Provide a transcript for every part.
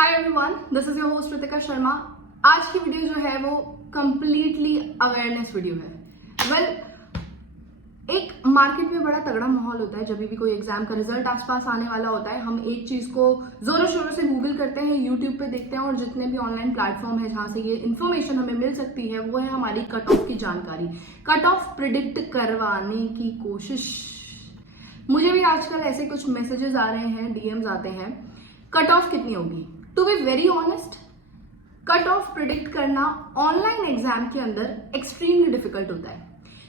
Hi everyone, this is your host Ritika Sharma. आज की video जो है वो कंप्लीटली अवेयरनेस वीडियो है। एक मार्केट में बड़ा तगड़ा माहौल होता है। जब भी कोई एग्जाम का रिजल्ट आसपास आने वाला होता है, हम एक चीज को जोरों शोरों से गूगल करते हैं, यूट्यूब पे देखते हैं और जितने भी ऑनलाइन प्लेटफॉर्म है जहां से ये इन्फॉर्मेशन हमें मिल सकती है वो है हमारी कट ऑफ की जानकारी, कट ऑफ प्रिडिक्ट करवाने की कोशिश। मुझे भी आजकल ऐसे कुछ मैसेजेस आ रहे हैं, डीएम्स आते हैं, कट ऑफ कितनी होगी। To be very honest, cut off predict करना ऑनलाइन एग्जाम के अंदर एक्सट्रीमली डिफिकल्ट होता है।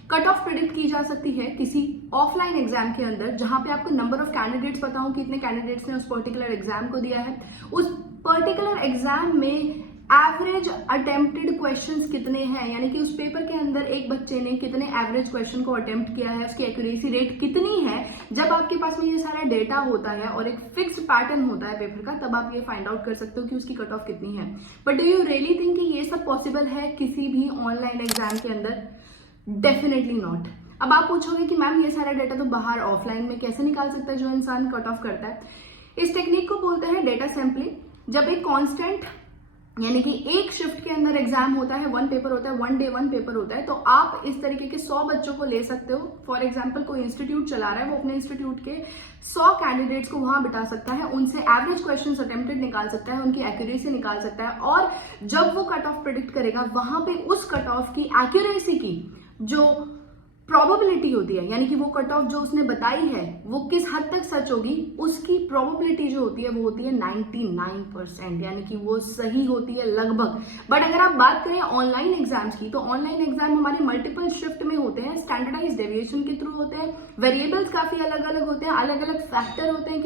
कट ऑफ प्रिडिक्ट की जा सकती है किसी ऑफलाइन एग्जाम के अंदर जहां पे आपको नंबर ऑफ कैंडिडेट्स पता हो कि इतने कैंडिडेट्स ने उस पर्टिकुलर एग्जाम को दिया है, उस पर्टिकुलर एग्जाम में एवरेज अटेम्प्टेड क्वेश्चंस कितने हैं, यानी कि उस पेपर के अंदर एक बच्चे ने कितने एवरेज क्वेश्चन को अटेम्प्ट किया है, उसकी एक्यूरेसी रेट कितनी है। जब आपके पास में ये सारा डेटा होता है और एक फिक्स्ड पैटर्न होता है पेपर का, तब आप ये फाइंड आउट कर सकते हो कि उसकी कट ऑफ कितनी है। But do you really think कि ये सब पॉसिबल है किसी भी ऑनलाइन एग्जाम के अंदर? Definitely not. अब आप पूछोगे कि मैम ये सारा डेटा तो बाहर ऑफलाइन में कैसे निकाल सकता है जो इंसान कट ऑफ करता है? इस टेक्निक को बोलते हैं डेटा सैंपलिंग। जब एक कांस्टेंट यानी कि एक शिफ्ट के अंदर एग्जाम होता है, वन पेपर होता है, वन डे वन पेपर होता है, तो आप इस तरीके के 100 बच्चों को ले सकते हो। फॉर एग्जांपल कोई इंस्टीट्यूट चला रहा है, वो अपने इंस्टीट्यूट के 100 कैंडिडेट्स को वहां बिठा सकता है, उनसे एवरेज क्वेश्चंस अटेम्प्टेड निकाल सकता है, उनकी एक्यूरेसी निकाल सकता है, और जब वो कट ऑफ प्रिडिक्ट करेगा वहां पे उस कट ऑफ की एक्यूरेसी की जो प्रोबेबिलिटी होती है, यानी कि वो कट ऑफ जो उसने बताई है वो किस हद तक सच होगी, उसकी प्रोबेबिलिटी जो होती है वो होती है 99%, यानी कि वो सही होती है लगभग। बट अगर आप बात करें ऑनलाइन एग्जाम्स की, तो ऑनलाइन एग्जाम हमारे मल्टीपल शिफ्ट में होते हैं, स्टैंडर्डाइज डेविएशन के थ्रू होते हैं, वेरिएबल्स काफी अलग अलग होते हैं, अलग अलग फैक्टर होते हैं।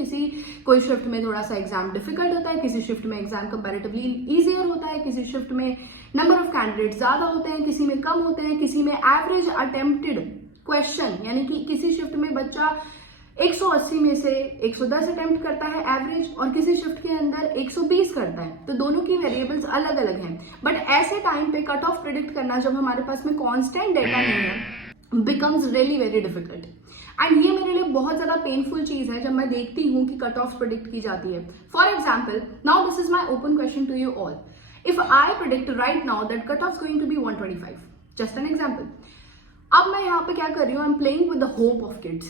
कोई शिफ्ट में थोड़ा सा एग्जाम डिफिकल्ट होता है, किसी शिफ्ट में एग्जाम कंपैरेटिवली इजियर होता है, किसी शिफ्ट में नंबर ऑफ कैंडिडेट ज्यादा होते हैं, किसी में कम होते हैं, किसी में एवरेज अटेम्प्टेड क्वेश्चन, यानी कि किसी शिफ्ट में बच्चा 180 में से 110 अटेम्प्ट करता है एवरेज, और किसी शिफ्ट के अंदर 120 करता है। तो दोनों की वेरिएबल्स अलग अलग हैं। बट ऐसे टाइम पे कट ऑफ प्रिडिक्ट करना, जब हमारे पास में कांस्टेंट डेटा नहीं है, becomes really very difficult. And ये मेरे लिए बहुत ज्यादा पेनफुल चीज है जब मैं देखती हूँ कि कट ऑफ प्रिडिक्ट की जाती है। For example, now this is my open question to you all. If I predict right now that cutoff is going to be 125, just an example. अब मैं यहाँ पे क्या कर रही हूँ? I'm playing with the hope of kids.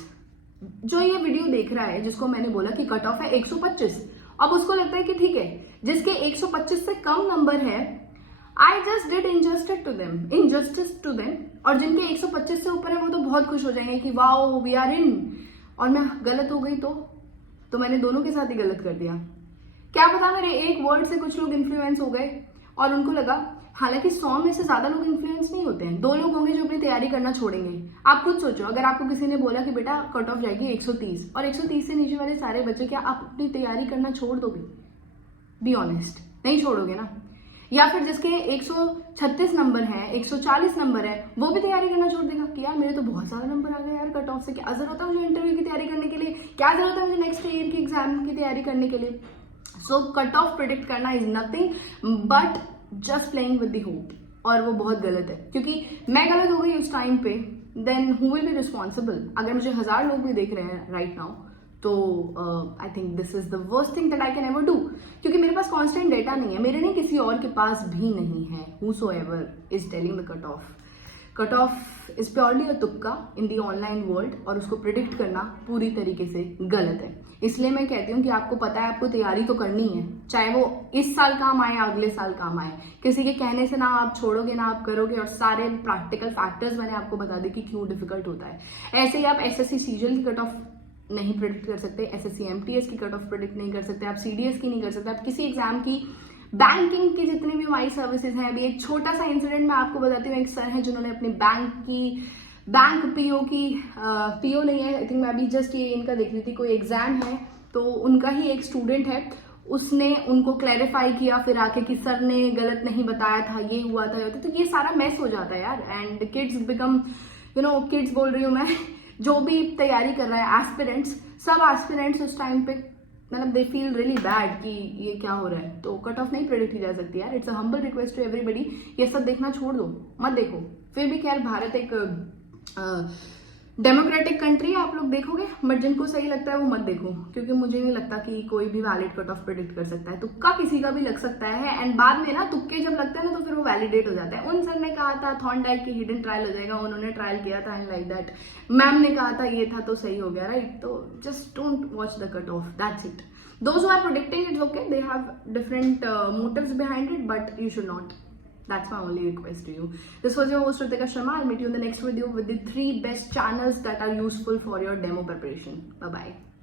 जो ये वीडियो देख रहा है, जिसको मैंने बोला कि कट ऑफ है 125, अब उसको लगता है कि ठीक है, जिसके 125 से कम नंबर है, I just did injustice to them, और जिनके 125 से ऊपर है वो तो बहुत खुश हो जाएंगे कि वाओ वी आर इन, और मैं गलत हो गई तो मैंने दोनों के साथ ही गलत कर दिया। क्या पता मेरे एक वर्ड से कुछ लोग इन्फ्लुएंस हो गए और उनको लगा, हालांकि 100 में से ज्यादा लोग इन्फ्लुएंस नहीं होते हैं, 2 लोग होंगे जो अपनी तैयारी करना छोड़ेंगे। आप खुद सोचो, अगर आपको किसी ने बोला कि बेटा कट ऑफ जाएगी 130 और 130 से नीचे वाले सारे बच्चे, क्या आप अपनी तैयारी करना छोड़ दोगे? बी ऑनेस्ट, नहीं छोड़ोगे ना। या फिर जिसके 136 नंबर है, 140 नंबर है, वो भी तैयारी करना छोड़ देगा कि यार मेरे तो बहुत सारे नंबर आ गए यार कट ऑफ से, क्या जरूरत है मुझे इंटरव्यू की तैयारी करने के लिए, क्या जरूरत है मुझे नेक्स्ट ईयर की एग्जाम की तैयारी करने के लिए। सो कट ऑफ प्रिडिक्ट करना is nothing but just playing with the hope, और वो बहुत गलत है, क्योंकि मैं गलत हो गई उस टाइम पे, then who will be responsible? अगर मुझे 1000 लोग भी देख रहे हैं राइट नाउ, तो I think this is the worst thing that I can ever do, क्योंकि मेरे पास कांस्टेंट डेटा नहीं है, मेरे नहीं, किसी और के पास भी नहीं है। Whosoever is telling the cut off is purely अ तुक्का इन दी ऑनलाइन वर्ल्ड, और उसको प्रिडिक्ट करना पूरी तरीके से गलत है। इसलिए मैं कहती हूँ कि आपको पता है, आपको तैयारी तो करनी है, चाहे वो इस साल काम आए या अगले साल काम आए। किसी के कहने से ना आप छोड़ोगे ना आप करोगे, और सारे प्रैक्टिकल फैक्टर्स मैंने आपको बता दी कि क्यों डिफिकल्ट होता है। ऐसे ही आप एसएससी सीजीएल की कट ऑफ नहीं प्रिडिक्ट कर सकते, एसएससी एमटीएस की कट ऑफ प्रिडिक्ट नहीं कर सकते, आप सीडीएस की नहीं कर सकते, आप किसी एग्जाम की, बैंकिंग की जितनी भी हमारी सर्विसेज हैं। अभी एक छोटा सा इंसिडेंट मैं आपको बताती हूँ। एक सर हैं जिन्होंने अपनी बैंक पीओ की पीओ नहीं है, आई थिंक मैं अभी जस्ट ये इनका देख रही थी, कोई एग्जाम है तो उनका ही एक स्टूडेंट है, उसने उनको क्लैरिफाई किया फिर आके कि सर ने गलत नहीं बताया था, ये हुआ था, तो ये सारा मैस हो जाता है यार। एंड किड्स बिकम किड्स बोल रही हूँ मैं, जो भी तैयारी कर रहा है, एस्पिरेंट्स, सब एस्पिरेंट्स उस टाइम पे मतलब दे फील रियली बैड कि ये क्या हो रहा है। तो कट ऑफ नहीं प्रेडिक्ट की जा सकती यार। It's a humble request to everybody, ये सब देखना छोड़ दो, मत देखो। फिर भी खैर भारत एक डेमोक्रेटिक कंट्री है, आप लोग देखोगे, बट जिनको सही लगता है वो मत देखो, क्योंकि मुझे नहीं लगता कि कोई भी वैलिड कट ऑफ प्रेडिक्ट कर सकता है। तुक्का किसी का भी लग सकता है, एंड बाद में ना तुक्के जब लगते हैं ना तो फिर वो वैलिडेट हो जाता है। उन सर ने कहा था थॉर्नडाइक की हिडन ट्रायल हो जाएगा, उन्होंने ट्रायल किया था एंड लाइक दैट। मैम ने कहा था ये था तो सही हो गया, राइट? तो just don't watch the cut off, that's it. Those who are predicting, it's okay, they have different motives behind it, but you should not. That's my only request to you. This was your host Ritika Sharma. I'll meet you in the next video with the 3 best channels that are useful for your demo preparation. Bye bye.